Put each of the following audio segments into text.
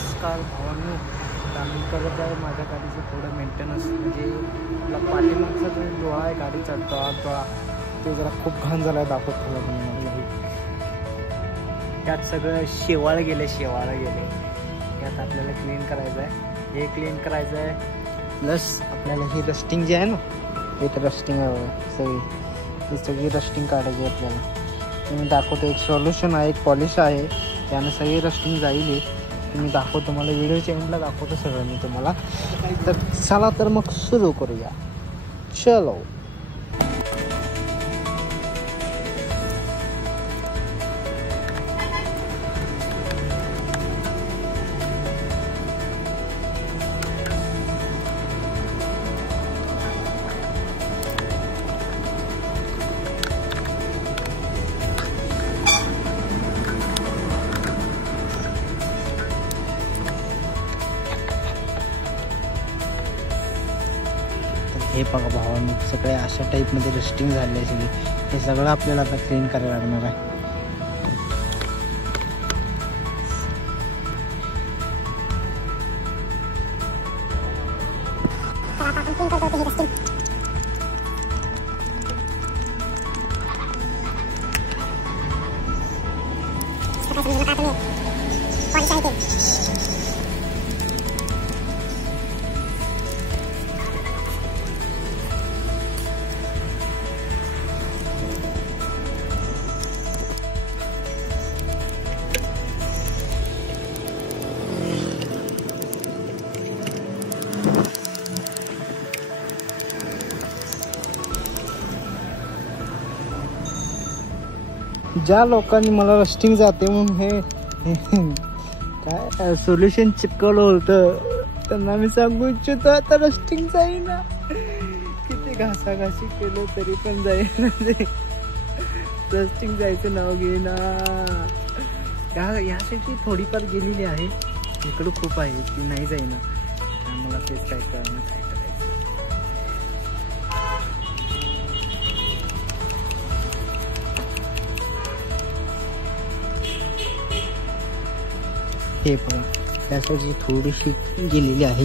नमस्कार भावांनो, आम्ही करत आहे माझ्या गाडीचं थोडं मेंटेनन्स. म्हणजे आपला पाठीमागचा जो डोळा आहे गाडीचा डोळा ते जरा खूप घाण झाला आहे. दाखवत मला तुम्ही. त्यात सगळं शेवाळ गेले यात आपल्याला क्लीन करायचं आहे. हे क्लीन करायचं आहे प्लस आपल्याला हे रस्टिंग जे आहे ना, एक रस्टिंग आहे सगळी रस्टिंग काढायची आहे आपल्याला. मी दाखवतो. एक सोल्युशन आहे, एक पॉलिश आहे, त्यानं सगळी रस्टिंग जाईल. मी दाखवतो तुम्हाला, व्हिडिओच्या एंडला दाखवतो सगळं मी तुम्हाला. तर चला तर मग सुरू करूया. चलो. हे बघा भावांनी, सगळे अशा टाईपमध्ये रस्टिंग झाले आहे सगळी. हे सगळं आपल्याला आता क्लीन करायला लागणार आहे. ज्या लोकांनी मला रस्टिंग जाते म्हणून हे काय सोल्युशन चिपकवलं होतं, त्यांना मी सांगू इच्छितो आता रस्टिंग जाईना. किती घासाघाशी केलं तरी पण जाईना. रस्टिंग जायचं नाव घेईना. यासाठी थोडीफार गेलेली आहे, इकडं खूप आहे ती नाही जाईना. मला तेच काय कळणं काय करायचं. हे बघा, त्यासाठी थोडीशी गेलेली आहे.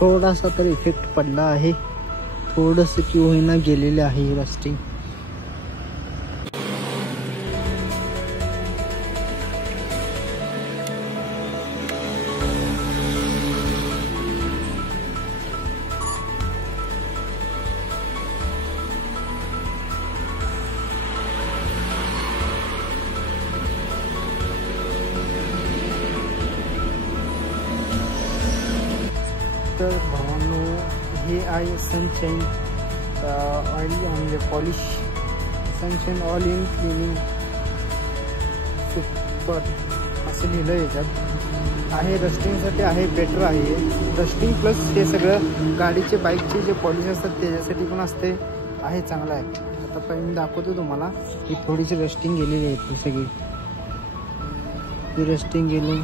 थोडासा तर इफेक्ट पडला आहे, थोडंसं की होईना गेलेले आहे रस्टिंग. तर भावांनो, हे आहे सनशाईन ऑइल आणि पॉलिश. सनशाईन ऑइल इन क्लिनिंग सुपर असं लिहिलं याच्यात आहे. रस्टिंगसाठी आहे, बेटर आहे. रस्टिंग प्लस हे सगळं गाडीचे बाईकचे जे पॉलिश असतात त्याच्यासाठी पण असते. आहे, चांगलं आहे. आता पण मी दाखवतो तुम्हाला. ही थोडीशी रस्टिंग गेलेली आहे, ती सगळी ही रस्टिंग गेली.